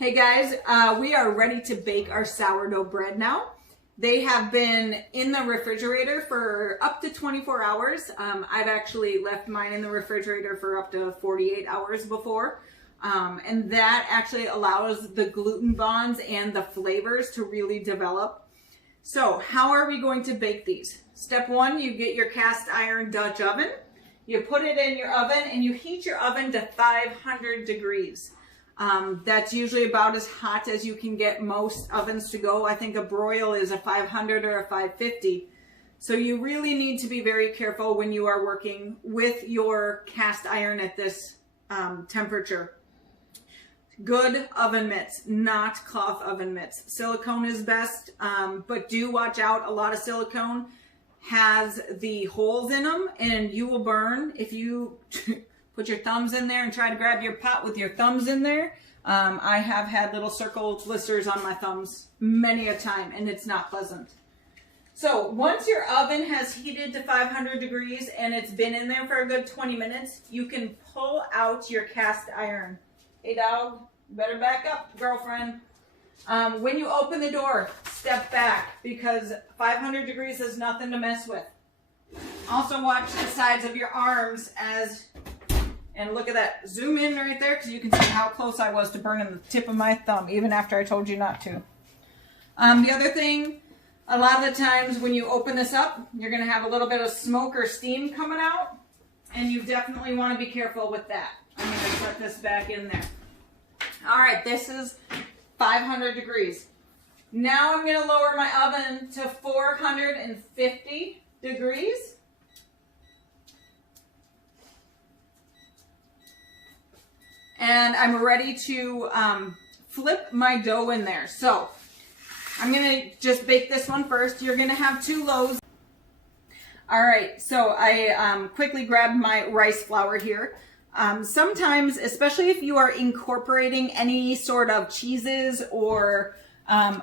Hey guys, we are ready to bake our sourdough bread now. They have been in the refrigerator for up to 24 hours. I've actually left mine in the refrigerator for up to 48 hours before. And that actually allows the gluten bonds and the flavors to really develop. So how are we going to bake these? Step one, you get your cast iron Dutch oven. You put it in your oven and you heat your oven to 500 degrees. That's usually about as hot as you can get most ovens to go. I think a broil is a 500 or a 550. So you really need to be very careful when you are working with your cast iron at this temperature. Good oven mitts, not cloth oven mitts. Silicone is best, but do watch out. A lot of silicone has the holes in them and you will burn if you put your thumbs in there and try to grab your pot with your thumbs in there. I have had little circle blisters on my thumbs many a time and it's not pleasant. So once your oven has heated to 500 degrees and it's been in there for a good 20 minutes, you can pull out your cast iron. Hey dog, you better back up, girlfriend. When you open the door, step back because 500 degrees is nothing to mess with. Also watch the sides of your arms and look at that. Zoom in right there because you can see how close I was to burning the tip of my thumb even after I told you not to. The other thing, a lot of the times when you open this up, you're going to have a little bit of smoke or steam coming out and you definitely want to be careful with that. I'm going to put this back in there. All right, this is 500 degrees. Now I'm going to lower my oven to 450 degrees. And I'm ready to flip my dough in there. So I'm going to just bake this one first. You're going to have 2 loaves. All right, so I quickly grabbed my rice flour here. Sometimes, especially if you are incorporating any sort of cheeses or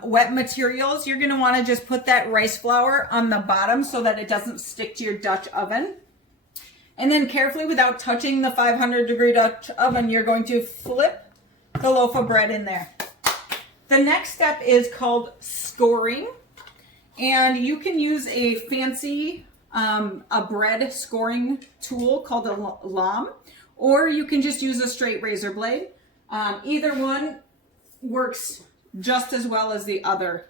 wet materials, you're going to want to just put that rice flour on the bottom so that it doesn't stick to your Dutch oven. And then carefully, without touching the 500-degree Dutch oven, you're going to flip the loaf of bread in there. The next step is called scoring. And you can use a fancy a bread scoring tool called a lame. Or you can just use a straight razor blade. Either one works just as well as the other.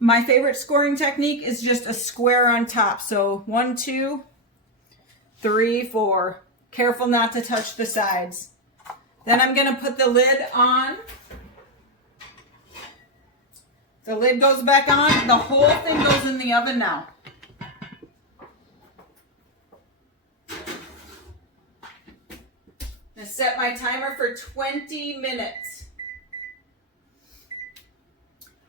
My favorite scoring technique is just a square on top. So 1, 2, 3, 4. Careful not to touch the sides. Then I'm going to put the lid on. The lid goes back on. The whole thing goes in the oven now. I set my timer for 20 minutes.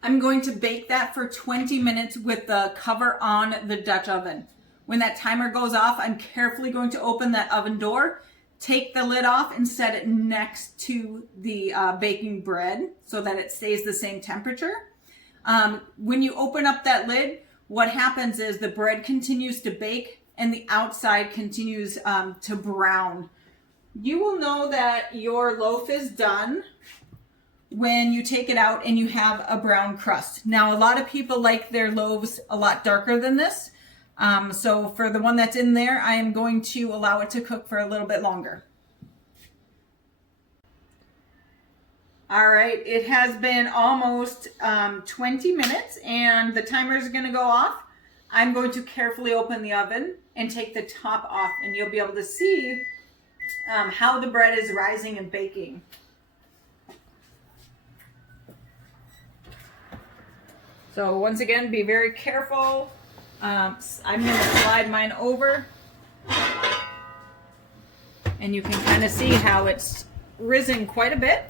I'm going to bake that for 20 minutes with the cover on the Dutch oven. When that timer goes off, I'm carefully going to open that oven door, take the lid off and set it next to the baking bread so that it stays the same temperature. When you open up that lid, what happens is the bread continues to bake and the outside continues to brown. You will know that your loaf is done when you take it out and you have a brown crust. Now, a lot of people like their loaves a lot darker than this. So for the one that's in there, I am going to allow it to cook for a little bit longer. All right, it has been almost 20 minutes and the timer is going to go off. I'm going to carefully open the oven and take the top off and you'll be able to see how the bread is rising and baking. So once again, be very careful. I'm going to slide mine over and you can kind of see how it's risen quite a bit,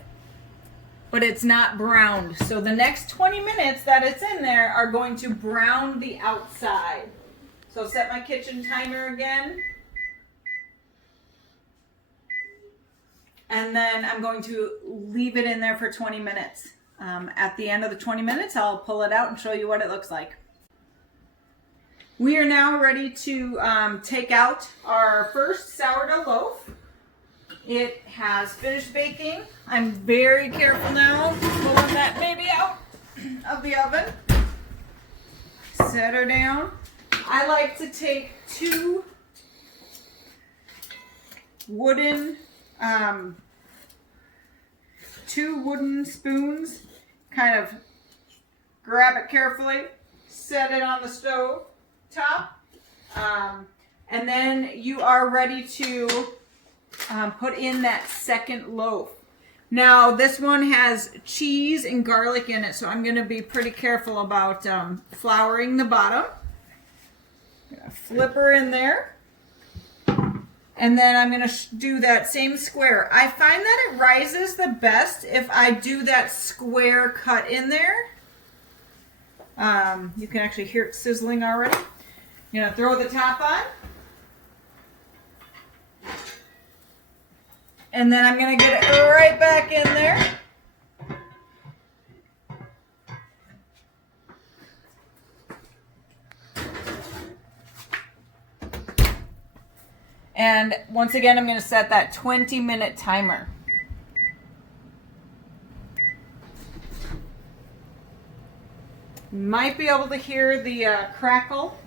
but it's not browned. So the next 20 minutes that it's in there are going to brown the outside. So set my kitchen timer again. And then I'm going to leave it in there for 20 minutes. At the end of the 20 minutes, I'll pull it out and show you what it looks like. We are now ready to take out our first sourdough loaf. It has finished baking. I'm very careful now, pulling that baby out of the oven. Set her down. I like to take two wooden spoons, kind of grab it carefully, set it on the stove top, and then you are ready to put in that second loaf. Now this one has cheese and garlic in it, so I'm going to be pretty careful about flouring the bottom. I'm going to flip her in there. And then I'm going to do that same square. I find that it rises the best if I do that square cut in there. You can actually hear it sizzling already. I'm going to throw the top on. And then I'm going to get it right back in there. And once again, I'm going to set that 20-minute timer. Might be able to hear the crackle